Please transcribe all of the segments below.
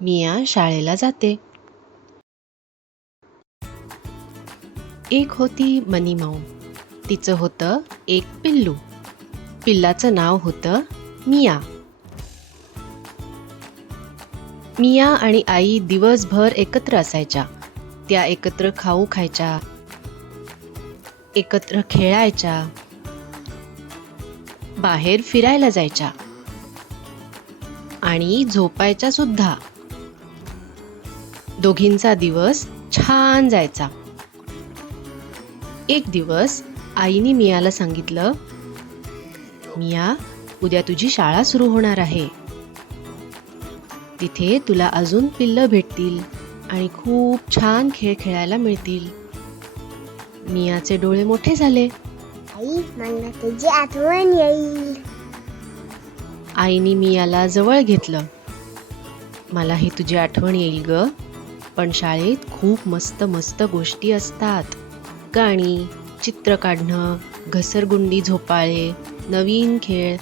मिया शाळेला जाते. एक होती मनीमाऊ. तिचं होतं एक पिल्लू. पिल्लाचं नाव होतं मिया. मिया आणि आई दिवसभर एकत्र असायच्या. त्या एकत्र खाऊ खायच्या, एकत्र खेळायच्या, बाहेर फिरायला जायच्या आणि झोपायच्या सुद्धा. दोघींचा दिवस छान जायचा. एक दिवस आईने मियाला सांगितलं, मिया, उद्या तुझी शाळा सुरू होणार आहे. तिथे तुला अजून पिल्लं भेटतील आणि खूप छान खेळ खेळायला मिळतील. मियाचे डोळे मोठे झाले. आई, मला तुझी आठवण येईल. आईने मियाला जवळ घेतलं. मलाही तुझी आठवण येईल ग, पण शाळेत खूप मस्त मस्त गोष्टी असतात. गाणी, चित्र काढणं, घसरगुंडी झोपाळे, नवीन खेळ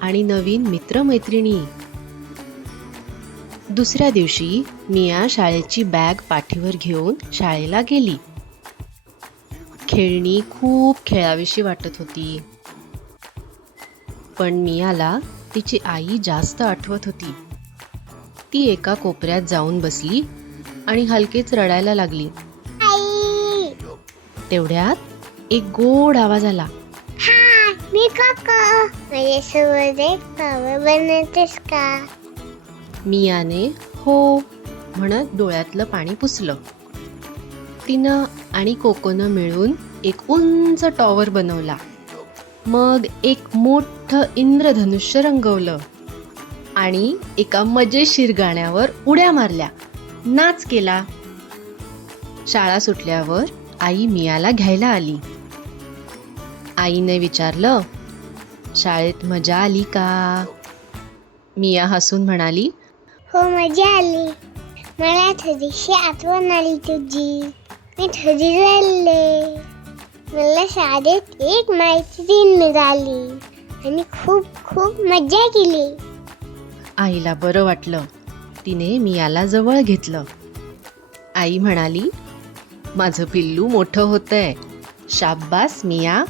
आणि नवीन मित्रमैत्रिणी. दुसऱ्या दिवशी मिया शाळेची बॅग पाठीवर घेऊन शाळेला गेली. खेळणी खूप खेळावीशी वाटत होती, पण मियाला तिची आई जास्त आठवत होती. ती एका कोपऱ्यात जाऊन बसली आणि हलकेच रडायला लागली. आई, तेवढ्यात एक गोड आवाज आला. हा, मी काका. माझ्यासोबत एक पाव बनवतेस का? मियाने हो म्हणत डोळ्यातलं पाणी पुसलं. तिनं आणि कोकोनं मिळून एक उंच टॉवर बनवला. मग एक मोठं इंद्रधनुष्य रंगवलं आणि एका मजेशीर गाण्यावर उड्या मारल्या, नाच केला. शाळा सुटल्यावर आई मियाला घ्यायला आली. आईने विचारलं, शाळेत मजा आली का? मिया हसून म्हणाली, हो, मजा आली. मला थोडीशी आठवण आली तुझी. मी थोडी रडले. मला शाळेत एक मैत्रीण मिळाली आणि खूप खूप मजा केली. आईला बरं वाटलं. तिने मियाला जवळ घेतलं. आई म्हणाली, माझं पिल्लू मोठं होतंय. शाब्बास मिया.